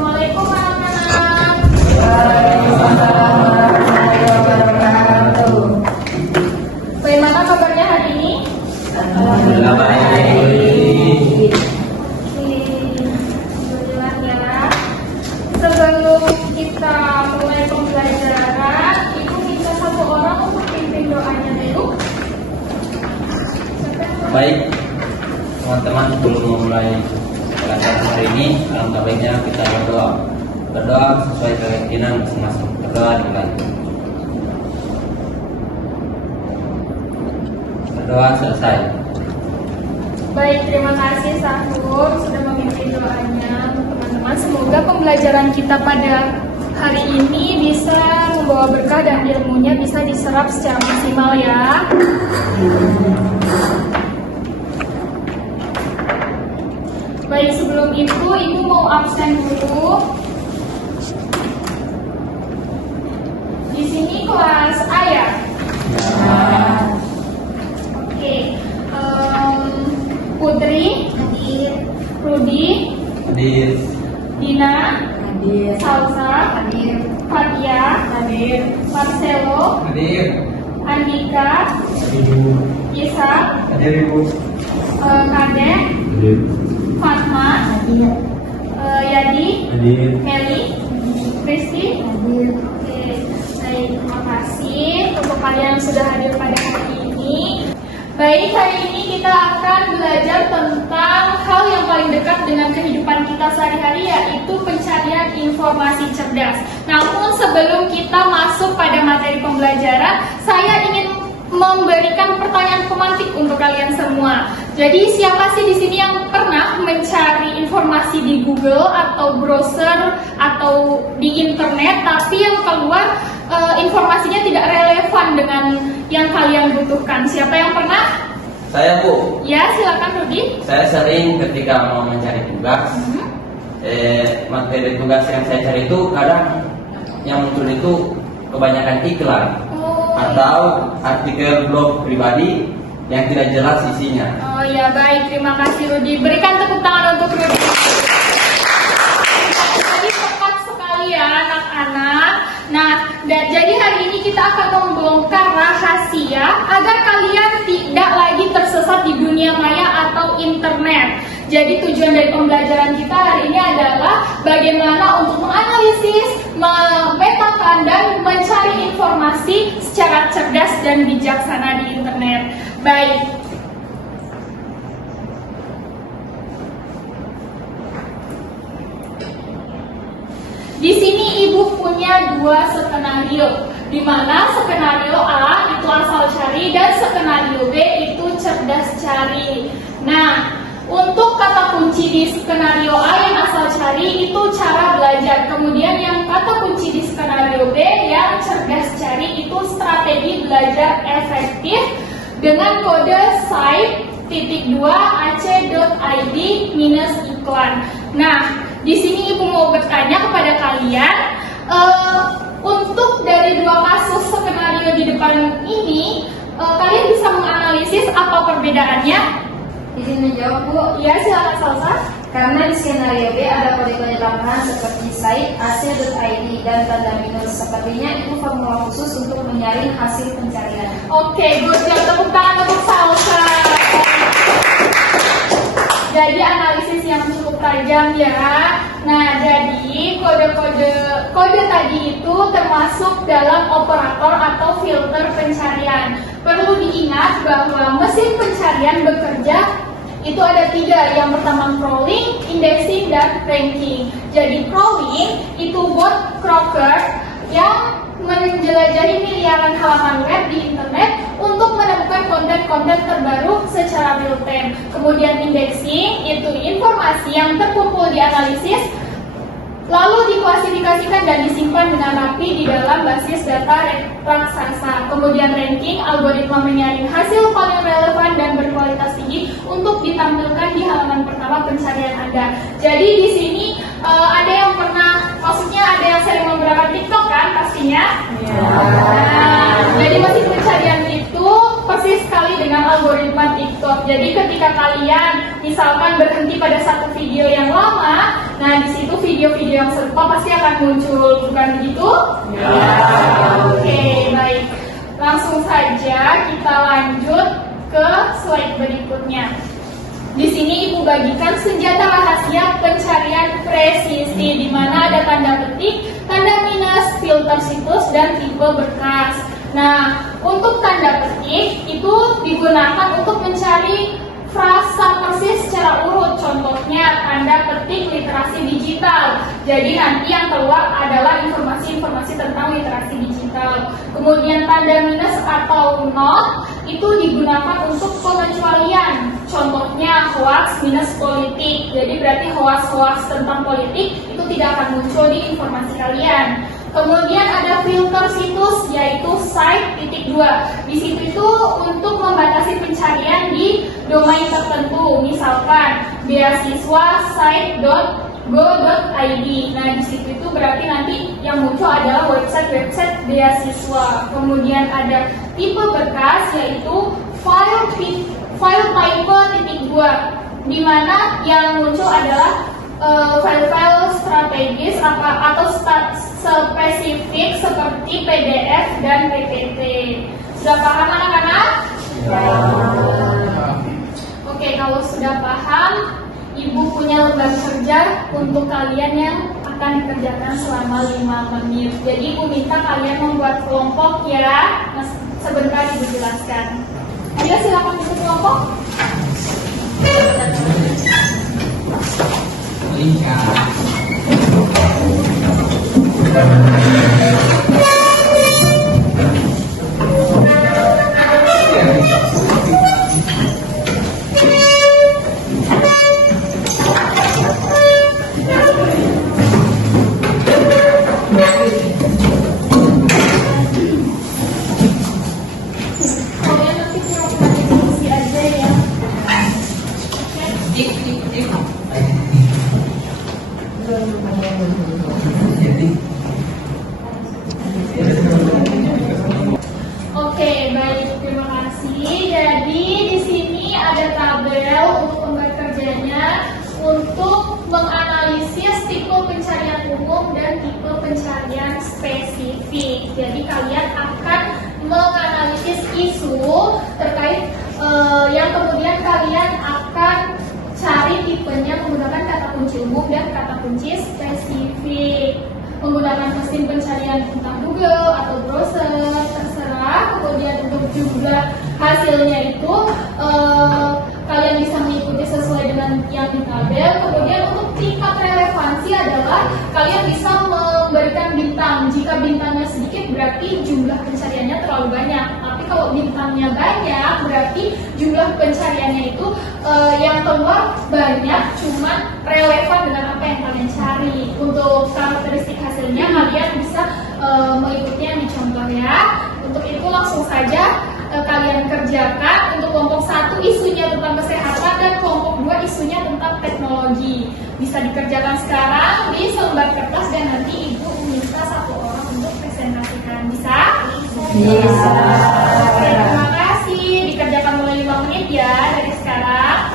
Assalamualaikum anak-anak. Waalaikumsalam warahmatullahi wabarakatuh. Bagaimana kabarnya hari ini? Alhamdulillah baik. Alhamdulillah ya. Sebelum kita mulai pembelajaran, Ibu minta satu orang untuk pimpin doanya dulu. Baik, teman-teman, sebelum memulai pelajaran hari ini, alangkah baiknya kita berdoa. Berdoa sesuai keyakinan masing-masing. Berdoa dimulai. Berdoa selesai. Baik, terima kasih Sahur sudah memimpin doanya untuk teman-teman. Semoga pembelajaran kita pada hari ini bisa membawa berkah dan ilmunya bisa diserap secara maksimal ya. Baik, sebelum itu Ibu mau absen dulu. Di sini kelas A ya? Oke. Putri, hadir. Rudi, Hadir. Dina, Hadir. Salsa, Hadir. Fatia, Hadir. Marcelo, Hadir. Andika, Ibu. Isa, Hadir, Ibu. Kadek, Hadir. Fatma, Hadir. Yadi, Hadir. Meli, Kristi. Hadir. Oke, baik, terima kasih untuk kalian yang sudah hadir pada hari ini. Baik, hari ini kita akan belajar tentang hal yang paling dekat dengan kehidupan kita sehari-hari, yaitu pencarian informasi cerdas. Namun sebelum kita masuk pada materi pembelajaran, saya ingin memberikan pertanyaan pemantik untuk kalian semua. Jadi siapa sih di sini yang pernah mencari informasi di Google atau browser atau di internet, tapi yang keluar informasinya tidak relevan dengan yang kalian butuhkan? Siapa yang pernah? Saya, Bu. Ya, silakan Rudi. Saya sering ketika mau mencari tugas, materi tugas yang saya cari itu kadang yang muncul itu kebanyakan iklan atau artikel blog pribadi yang tidak jelas isinya. Oh ya, baik, terima kasih Rudi. Berikan tepuk tangan untuk Rudi. Jadi tepat sekali ya anak-anak. Nah, jadi hari ini kita akan membongkar rahasia agar kalian tidak lagi tersesat di dunia maya atau internet. Jadi tujuan dari pembelajaran kita hari ini adalah bagaimana untuk menganalisis, memetakan, dan mencari informasi secara cerdas dan bijaksana di internet. Baik. Di sini Ibu punya dua skenario, di mana skenario A itu asal cari dan skenario B itu cerdas cari. Nah, untuk kata kunci di skenario A yang asal cari itu cara belajar. Kemudian yang kata kunci di skenario B yang cerdas cari itu strategi belajar efektif dengan kode site.2ac.id-iklan. Nah, di sini Ibu mau bertanya kepada kalian, untuk dari dua kasus skenario di depan ini, kalian bisa menganalisis apa perbedaannya? Izin menjawab, Bu. Ya, silakan Salsa. Karena di skenario B ada kode-kode tambahan seperti site, ac.id, dan tanda minus. Sepertinya itu formula khusus untuk menyaring hasil pencarian. Oke, good job. Tepuk tangan untuk Salsa. Jadi analisis yang cukup tajam ya. Nah, jadi kode tadi itu termasuk dalam operator atau filter pencarian. Perlu diingat bahwa mesin pencarian bekerja itu ada tiga. Yang pertama crawling, indexing, dan ranking. Jadi crawling itu bot crawler yang menjelajahi miliaran halaman web di internet untuk menemukan konten-konten terbaru secara real time. Kemudian indexing itu informasi yang terkumpul dianalisis, lalu diklasifikasikan dan disimpan dengan rapi di dalam basis data raksasa. Kemudian ranking, algoritma menyaring hasil paling relevan dan berkualitas tinggi untuk ditampilkan di halaman pertama pencarian Anda. Jadi di sini ada yang pernah, maksudnya ada yang sering menggunakan TikTok kan pastinya? Nah, jadi mesin pencarian itu persis sekali dengan algoritma TikTok. Jadi ketika kalian misalkan berhenti pada satu video yang lama, nah di situ video video-video yang serupa pasti akan muncul, bukan begitu? Ya. Oke, baik. Langsung saja kita lanjut ke slide berikutnya. Di sini Ibu bagikan senjata rahasia pencarian presisi, di mana ada tanda petik, tanda minus, filter situs, dan tipe berkas. Nah, untuk tanda petik itu digunakan untuk mencari frasa persis secara urut. Contohnya tanda petik literasi digital. Jadi nanti yang keluar adalah informasi-informasi tentang literasi digital. Kemudian tanda minus atau not itu digunakan untuk pengecualian. Contohnya hoax minus politik. Jadi berarti hoax-hoax tentang politik itu tidak akan muncul di informasi kalian. Kemudian ada filter situs, yaitu site.2. Di situ itu untuk membatasi pencarian di domain tertentu, misalkan beasiswa site.go.id. Nah, di situ itu berarti nanti yang muncul adalah website beasiswa. Kemudian ada tipe berkas, yaitu file type.2, di mana yang muncul adalah file-file strategis atau spesifik seperti PDF dan PPT. Sudah paham anak-anak? Ya. Oke, kalau sudah paham, Ibu punya lembar kerja untuk kalian yang akan dikerjakan selama 5 menit. Jadi Ibu minta kalian membuat kelompok ya. Nah, sebentar Ibu jelaskan. Ayo silakan bikin kelompok. Kalian nanti pura-pura diskusi aja ya. Oke, baik, terima kasih. Jadi di sini ada tabel untuk lembar kerjanya untuk menganalisis tipe pencarian umum dan tipe pencarian spesifik. Jadi kalian akan menganalisis isu terkait yang kemudian kalian akan cari tipenya menggunakan kata kunci umum dan kata kunci spesifik. Menggunakan mesin pencarian entah Google atau browser, terserah. Kemudian untuk jumlah hasilnya itu kalian bisa mengikuti sesuai dengan yang di tabel. Kemudian untuk tingkat relevansi adalah kalian bisa memberikan bintang. Jika bintangnya sedikit berarti jumlah pencariannya terlalu banyak. Tapi kalau bintangnya banyak berarti jumlah pencariannya itu yang keluar banyak, cuman relevan dengan apa yang kalian cari. Untuk karakteristik hasilnya kalian bisa mengikutinya di contoh ya. Untuk itu langsung saja kalian kerjakan. Untuk kelompok 1 isunya tentang kesehatan dan kelompok 2 isunya tentang teknologi. Bisa dikerjakan sekarang di selembar kertas dan nanti Ibu minta 1 orang untuk presentasikan. Bisa? Bisa. Oke, terima kasih. Dikerjakan mulai 5 menit ya dari sekarang.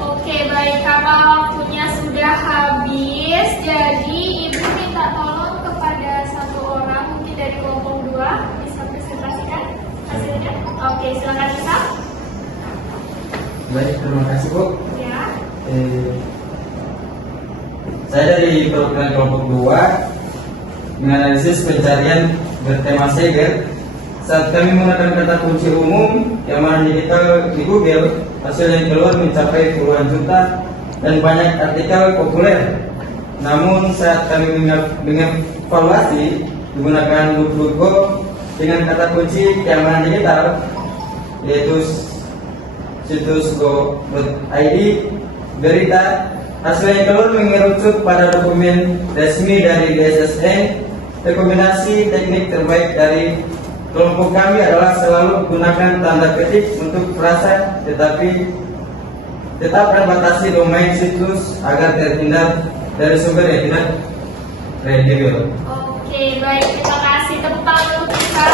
Oke, baik, karena waktunya sudah habis, jadi Ibu minta tolong kepada 1 orang mungkin dari kelompok 2 bisa presentasikan hasilnya. Oke, silakan Isa. Baik, terima kasih Bu. Ya. Saya dari program kelompok 2 menganalisis pencarian bertema Sager. Saat kami menggunakan kata kunci umum yang mana digital di Google, hasil yang keluar mencapai puluhan juta dan banyak artikel populer. Namun saat kami mengevaluasi menggunakan DuckDuckGo dengan kata kunci keamanan digital, yaitu situs go.id, berita, hasil yang keluar mengerucut pada dokumen resmi dari DSSN. Rekomendasi teknik terbaik dari kelompok kami adalah selalu gunakan tanda petik untuk frasa, tetapi tetap membatasi domain situs agar terhindar dari sumber yang tidak kredibel. Oke, baik, terima kasih. Tepuk tangan untuk kita.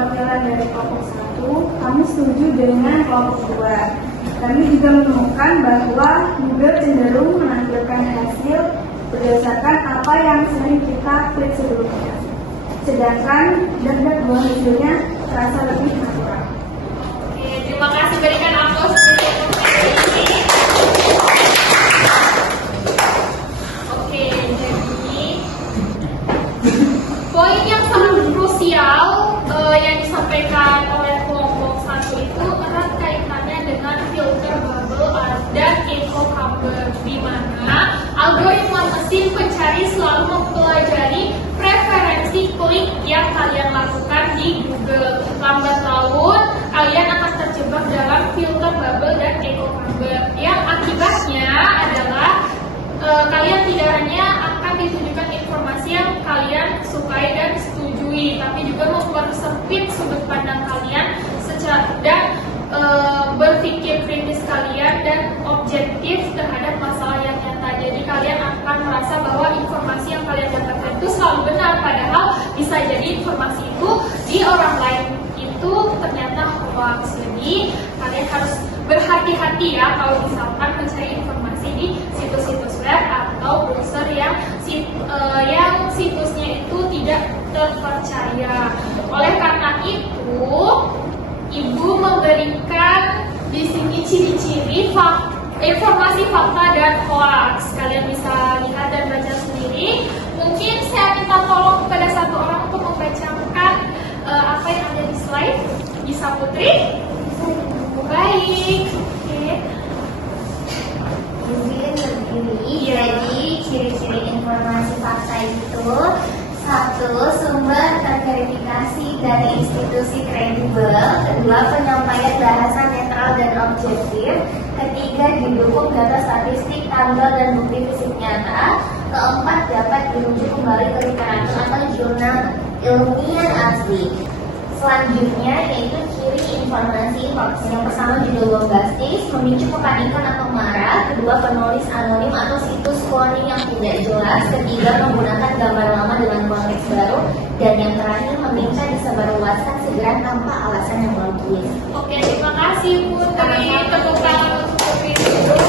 perwakilan dari kelompok 1, kami setuju dengan kelompok 2. Kami juga menemukan bahwa Google cenderung menampilkan hasil berdasarkan apa yang sering kita klik sebelumnya. Sedangkan daftar hasilnya terasa lebih natural. Oke, terima kasih, berikan aplaus untuk ini. Oke, jadi poin yang sangat krusial yang disampaikan oleh kelompok 1 itu erat kaitannya dengan filter bubble dan echo chamber, di mana algoritma mesin pencari selalu mempelajari preferensi klik yang kalian lakukan di Google. Lambat laun kalian akan terjebak dalam filter bubble dan echo chamber, yang akibatnya adalah kalian tidak hanya akan ditunjukkan informasi yang kalian sukai dan setujui, tapi juga mempersempit sudut pandang kalian dan berpikir kritis kalian dan objektif terhadap masalah yang nyata. Jadi kalian akan merasa bahwa informasi yang kalian dapatkan itu selalu benar, padahal bisa jadi informasi itu di orang lain itu ternyata hoax. Jadi kalian harus berhati-hati ya kalau misalkan mencari informasi di situs-situs web atau browser yang situsnya itu tidak terpercaya. Oleh karena itu, Ibu memberikan di sini ciri-ciri informasi fakta dan hoax. Kalian bisa lihat dan baca sendiri. Mungkin saya minta tolong kepada satu orang untuk membacakan apa yang ada di slide. Bisa Putri? Baik. Oke. Jadi ciri-ciri informasi fakta itu: 1. Sumber terverifikasi dari institusi kredibel. 2. Penyampaian bahasa netral dan objektif. 3. Didukung data statistik, tanggal, dan bukti fisik nyata. 4. Dapat dirujuk kembali ke literatur atau jurnal ilmiah asli. Selanjutnya yaitu ciri informasi hoax. Yang pertama, judul bombastis, memicu kepanikan atau marah. Kedua, penulis anonim atau situs cloning yang tidak jelas. Ketiga, menggunakan gambar lama dengan konteks baru. Dan yang terakhir, meminta disebarluaskan segera tanpa alasan yang logis. Oke, terima kasih Putri. Tepuk tangan untuk Putri dulu.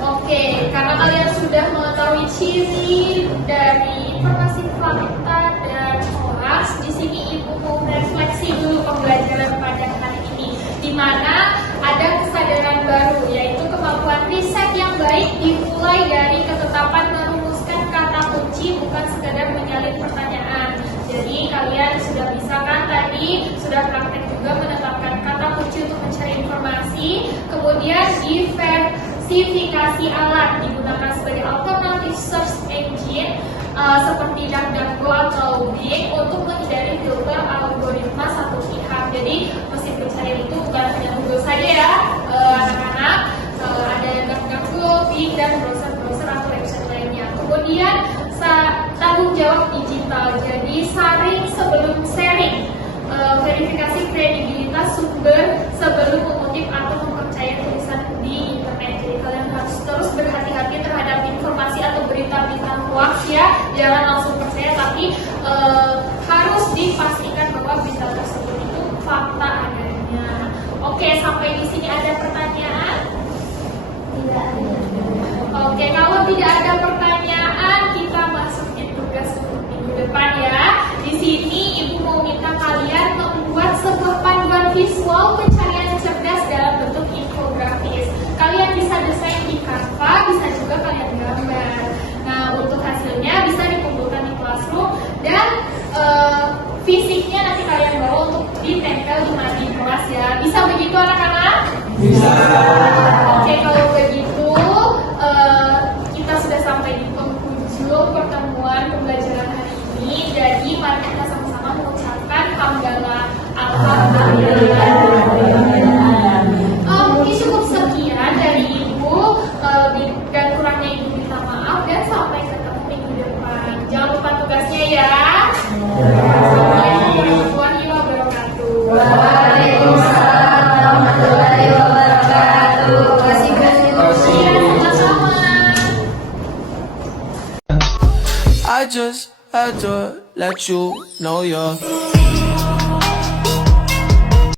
Oke, karena kalian sudah mengetahui ciri dari informasi fakta dan hoax, di sini Ibu mau refleksi dulu pembelajaran pada hari ini, di mana ada kesadaran baru, yaitu kemampuan riset yang baik dimulai dari ketetapan merumuskan kata kunci, bukan sekedar menyalin pertanyaan. Jadi kalian sudah bisa kan tadi, sudah praktek juga menetapkan kata kunci untuk mencari informasi, kemudian diversifikasi alat digunakan sebagai alternative search engine seperti DuckDuckGo atau Bing untuk menghindari filter algoritma satu pihak. Jadi mesin pencarian itu bukan hanya Google saja ya, anak-anak, ada DuckDuckGo, Bing, dan browser-browser atau website lainnya. Kemudian tanggung jawab digital, jadi saring sebelum sharing, verifikasi kredibilitas sumber sebelum mengutip atau mempercayai tulisan di internet. Jadi kalian harus terus berhati-hati terhadap informasi atau berita-berita hoax ya, jangan langsung percaya, tapi harus dipastikan bahwa berita tersebut itu fakta adanya. Oke, sampai di sini ada pertanyaan? Tidak ada. Oke, kalau tidak ada pertanyaan, kita masukin tugas untuk minggu depan ya. Di sini Ibu mau minta kalian membuat sebuah panduan visual pencarian cerdas dalam bentuk infografis. Kalian bisa desain di Canva, bisa juga kalian gambar. Nah, untuk hasilnya bisa dikumpulkan di Classroom dan fisiknya nanti kalian bawa untuk ditempel di kelas ya. Bisa begitu anak-anak? Bisa. Oke, kalau begitu kita sudah sampai di penghujung pertemuan pembelajaran hari ini. Jadi mari kita sama-sama mengucapkan hamdalah. Alhamdulillah. Mungkin cukup sekian dari Ibu, dan kurangnya Ibu minta maaf, dan sampai ketemu minggu depan. Jangan lupa tugasnya ya. Assalamualaikum warahmatullahi wabarakatuh. Waalaikumsalam warahmatullahi wabarakatuh. Terima kasih. Sama-sama. I just had to let you know you're